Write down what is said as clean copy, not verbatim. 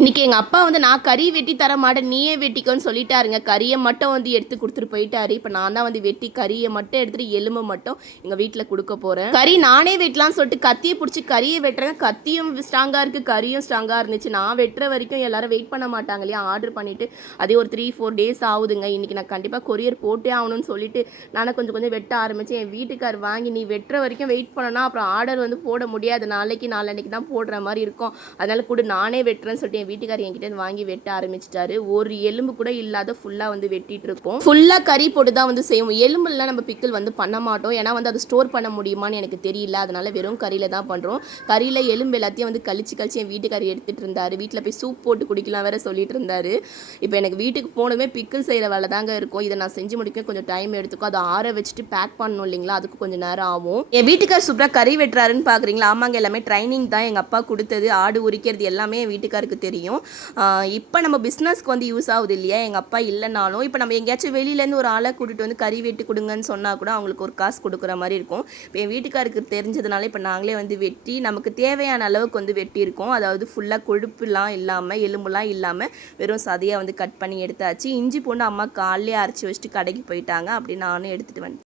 இன்னைக்கு எங்க அப்பா வந்து நான் கறி வெட்டி தர மாட்டேன் நீயே வெட்டிக்கோன்னு சொல்லிட்டாருங்க. கறியை மட்டும் வந்து எடுத்து கொடுத்துட்டு போயிட்டாரு. இப்போ நான் தான் வந்து வெட்டி கறியை மட்டும் எடுத்துட்டு எலும்பை மட்டும் எங்க வீட்டில் கொடுக்க போறேன். கறி நானே வெட்டலாம்னு சொல்லிட்டு கத்தியை பிடிச்சி கறியை வெட்டுறேன். கத்தியும் ஸ்ட்ராங்கா இருக்கு, கறியும் ஸ்ட்ராங்கா இருந்துச்சு. நான் வெட்டுற வரைக்கும் எல்லாரும் வெயிட் பண்ண மாட்டாங்க இல்லையா? ஆர்டர் பண்ணிட்டு அதே ஒரு 3-4 டேஸ் ஆகுதுங்க. இன்னைக்கு நான் கண்டிப்பாக கொரியர் போட்டே ஆகணும்னு சொல்லிட்டு நானும் கொஞ்சம் கொஞ்சம் வெட்ட ஆரம்பிச்சேன். என் வீட்டுக்கார் வாங்கி நீ வெட்டுற வரைக்கும் வெயிட் பண்ணனா அப்புறம் ஆர்டர் வந்து போட முடியாது, நாளைக்கு நாளன்னைக்கு தான் போடுற மாதிரி இருக்கும், அதனால கூட நானே வெட்டுறேன்னு சொல்லிட்டு வீட்டுக்காரர் என்கிட்ட வாங்கி வெட்ட ஆரம்பிச்சிட்டாரு. ஒரு எலும்பு கூட இல்லாத ஃபுல்லா வந்து வெட்டிட்டு இருக்கோம். ஃபுல்லா கறி போட்டு தான் வந்து செய்வோம். எலும்புலாம் நம்ம பிக்கிள் வந்து பண்ண மாட்டோம். ஏன்னா வந்து அதை ஸ்டோர் பண்ண முடியுமான்னு எனக்கு தெரியல. அதனால வெறும் கறியில தான் பண்றோம். கறியில எலும்பு எல்லாத்தையும் வந்து கழிச்சு என் வீட்டுக்காரர் எடுத்துட்டு இருந்தாரு. வீட்டில் போய் சூப் போட்டு குடிக்கலாம் வேற சொல்லிட்டு இருந்தாரு. இப்போ எனக்கு வீட்டுக்கு போனதுமே பிக்கிள் செய்யற வேலை தாங்க இருக்கும். இதை நான் செஞ்சு முடிக்க கொஞ்சம் டைம் எடுத்துக்கும். அதை ஆற வச்சுட்டு பேக் பண்ணணும் இல்லைங்களா? அதுக்கு கொஞ்சம் நேரம் ஆகும். என் வீட்டுக்கார் சூப்பரா கறி வெட்டுறாருன்னு பாக்குறீங்களா? ஆமாங்க, எல்லாமே ட்ரைனிங் தான். எங்க அப்பா கொடுத்தது. ஆடு உரிக்கிறது எல்லாமே என் வீட்டுக்காருக்கு தெரியும். இப்போ நம்ம பிஸ்னஸ்க்கு வந்து யூஸ் ஆகுது இல்லையா? எங்கள் அப்பா இல்லைனாலும் இப்போ நம்ம எங்கேயாச்சும் வெளியிலேருந்து ஒரு ஆளை கூட்டிகிட்டு வந்து கறி வெட்டி கொடுங்கன்னு சொன்னால் கூட அவங்களுக்கு ஒரு காசு கொடுக்குற மாதிரி இருக்கும். இப்போ என் வீட்டுக்காருக்கு தெரிஞ்சதுனால இப்போ நாங்களே வந்து வெட்டி நமக்கு தேவையான அளவுக்கு வந்து வெட்டியிருக்கோம். அதாவது ஃபுல்லாக கொழுப்புலாம் இல்லாமல் எலும்புலாம் இல்லாமல் வெறும் சதையாக வந்து கட் பண்ணி எடுத்தாச்சு. இஞ்சி பூண்டு அம்மா காலையிலே அரைச்சி வச்சுட்டு கடைக்கு போயிட்டாங்க. அப்படி நானும் எடுத்துகிட்டு வந்துட்டேன்.